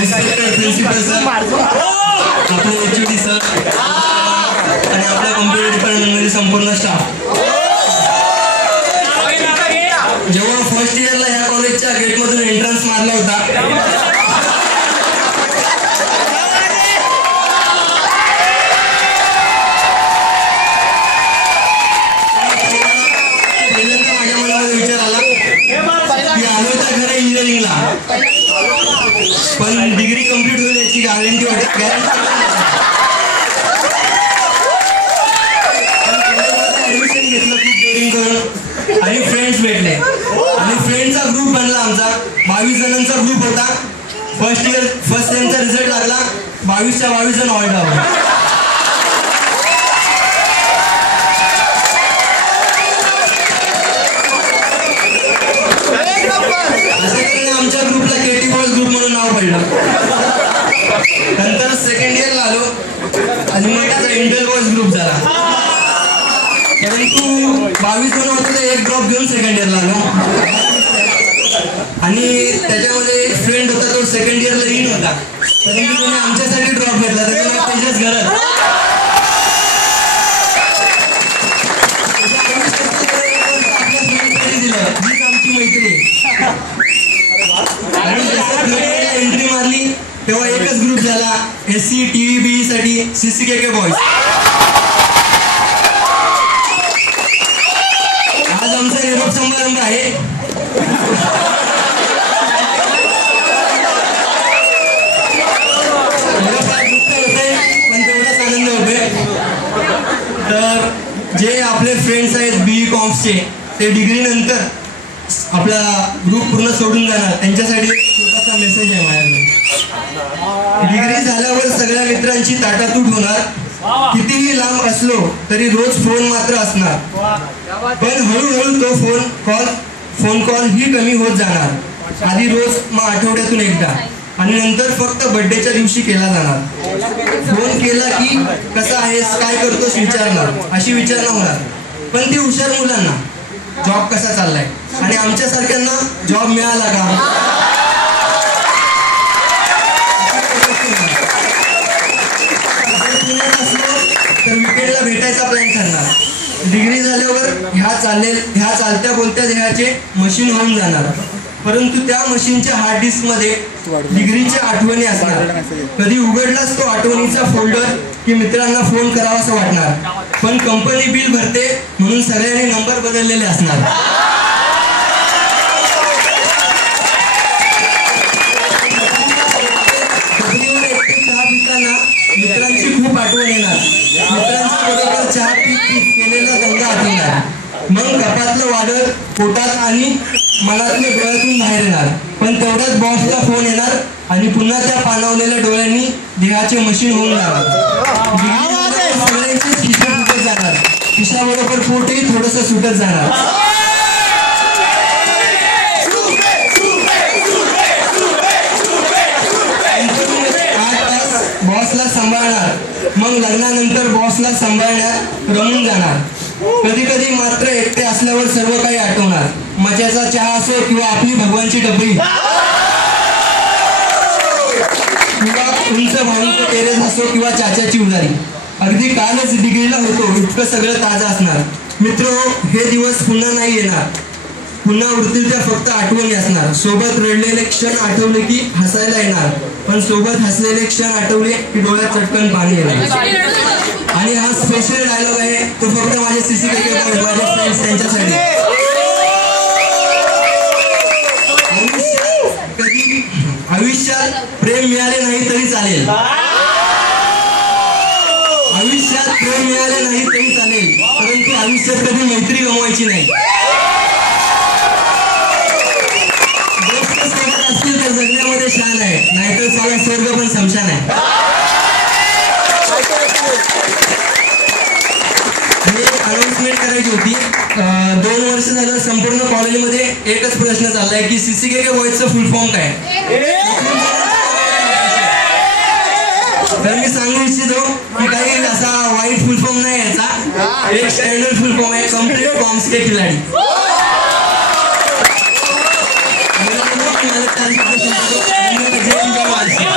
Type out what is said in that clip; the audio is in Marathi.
रिस्पेक्टेड प्रिन्सिपल सर, आपले एचओडी सर आणि आपल्या कॉम्प्युटर डिपार्टमेंटमध्ये संपूर्ण स्टाफ. जेव्हा फर्स्ट इयरला ह्या कॉलेजच्या गेटमधून एंट्रन्स मारला होता पहिल्यांदा माझ्या मनामध्ये विचार आला की आलो तर खरं इंजिनिअरिंगला, पण डिग्री कंप्लीट होईल याची गॅरंटी ऍडमिशन घेतलं खूप डेअरिंग करून आणि फ्रेंड्स भेटले आणि फ्रेंडचा ग्रुप बनला आमचा. 22 जणांचा ग्रुप होता. फर्स्ट सेमचा रिझल्ट लागला, 22च्या 22 जण ऑल आउट. आमच्या ग्रुपला केटी बॉयज ग्रुप म्हणून नाव पडलं. नंतर सेकंड इयरला आलो आणि मग त्याचा इंटेल बॉयज ग्रुप झाला. परंतु 22 जण होते ते एक ड्रॉप घेऊन सेकंड इयरला आलो आणि त्याच्यामध्ये एक फ्रेंड होता तो सेकंड इयरला इन होता, परंतु त्याने आमच्यासाठी ड्रॉप घेतला. त्याचं नाव तेजस घरत. आपल्या फ्रेंडसाठी दिलं, हीच आमची मैत्री. आणि एंट्री मारली तेव्हा एकच ग्रुप झाला, SC TVBE साठी CCKK बॉयज. आज आमचा निरोप समारंभ आहे. थोडंफार दुःख होते पण तेवढाच आनंद होते. तर जे आपले फ्रेंड्स आहेत BE कॉम्सचे, ते डिग्री नंतर आपला ग्रुप पूर्ण सोडून जाणार, त्यांच्यासाठी छोटासा मेसेज आहे माझ्याकडे. डिग्री झाल्यावर सगळ्या मित्रांची ताटातूट होणार. कितीही लांब असलो तरी रोज फोन मात्र असणार, पण हळूहळू तो फोन कॉल ही कमी होत जाणार. आधी रोज मग आठवड्यातून एकदा आणि नंतर फक्त बर्थडेच्या दिवशी केला जाणार. फोन केला की कसा आहेस, काय करतोस विचारणार, अशी विचारणा होणार. पण ती हुशार मुलांना जॉब कसा चाललाय आणि आमच्यासारख्यांना जॉब मिळाला का, तर विकेंडला भेटायचा प्लॅन करणार. डिग्री झाल्यावर ह्या चालत्या बोलत्या देहाचे मशीन होऊन जाणार, परंतु त्या मशीनच्या हार्ड डिस्क मध्ये डिग्रीच्या आठवणी असणार. कधी उघडलाच तो आठवणीचा फोल्डर की मित्रांना फोन करावासा वाटणार, पण कंपनी बिल भरते म्हणून सगळ्यांनी नंबर बदललेले असणार. चहा पिताना मित्रांची खूप आठवण येणार. मित्रांच्या बरोबर चहा पीत केलेला दंगा आठवणार. मग कपातलं वादळ पोटात आणि मनातल्या डोळ्यातून बाहेर येणार. पण तेवढ्याच बॉसला फोन येणार आणि पुन्हा त्या पाणावलेल्या डोळ्यांनी देहाचे मशीन होऊन जाणार. सगळ्यांचेच खिसे सुटत जाणार, खिशाबरोबर पोटही थोडंसं सुटत जाणार. बॉसला सांभाळणार, मग लग्नानंतर बॉसला सांभाळण्यात रमून जाणार. कधी कधी मात्र एकटे असल्यावर सर्व काही आठवणार. मच्याचा चहा असो किंवा आपली भगवानची डबरी किंवा उंच भाऊंचं टेरेस असो किंवा चाच्याची उदारी. अगदी कालच डिग्रीला होतो इतकं सगळं ताजं असणार. मित्र, हे दिवस पुन्हा नाही येणार. पुन्हा उरतील त्या फक्त आठवणी असणार. सोबत रडलेले क्षण आठवले की हसायला येणार, पण सोबत हसलेले क्षण आठवले की डोळ्यात चटकन पाणी येणार. आणि हा स्पेशल डायलॉग आहे तो फक्त माझे CCKK माझे फ्रेंड्स त्यांच्यासाठी. कधी आयुष्यात प्रेम मिळाले नाही तरी चालेल, आयुष्यात प्रेम मिळाले नाही तरी चालेल, परंतु आयुष्यात कधी मैत्री गमवायची नाही. असतील तर जगण्यामध्ये शान आहे, नाहीतर साला स्वर्ग पण समशान आहे. अनाउन्समेंट करायची होती. 2 वर्ष झालं संपूर्ण कॉलेजमध्ये एकच प्रश्न चाललाय की CCKK बॉयजचं फुल फॉर्म काय. तर मी सांगू इच्छितो की काही असा वाईट फुल फॉर्म नाही याचा. एक स्टँडर्ड फुल फॉर्म आहे, कम्प्लीट कॉम्स के खिलाडी. मला 40 धन्यवाद. जय हिंद.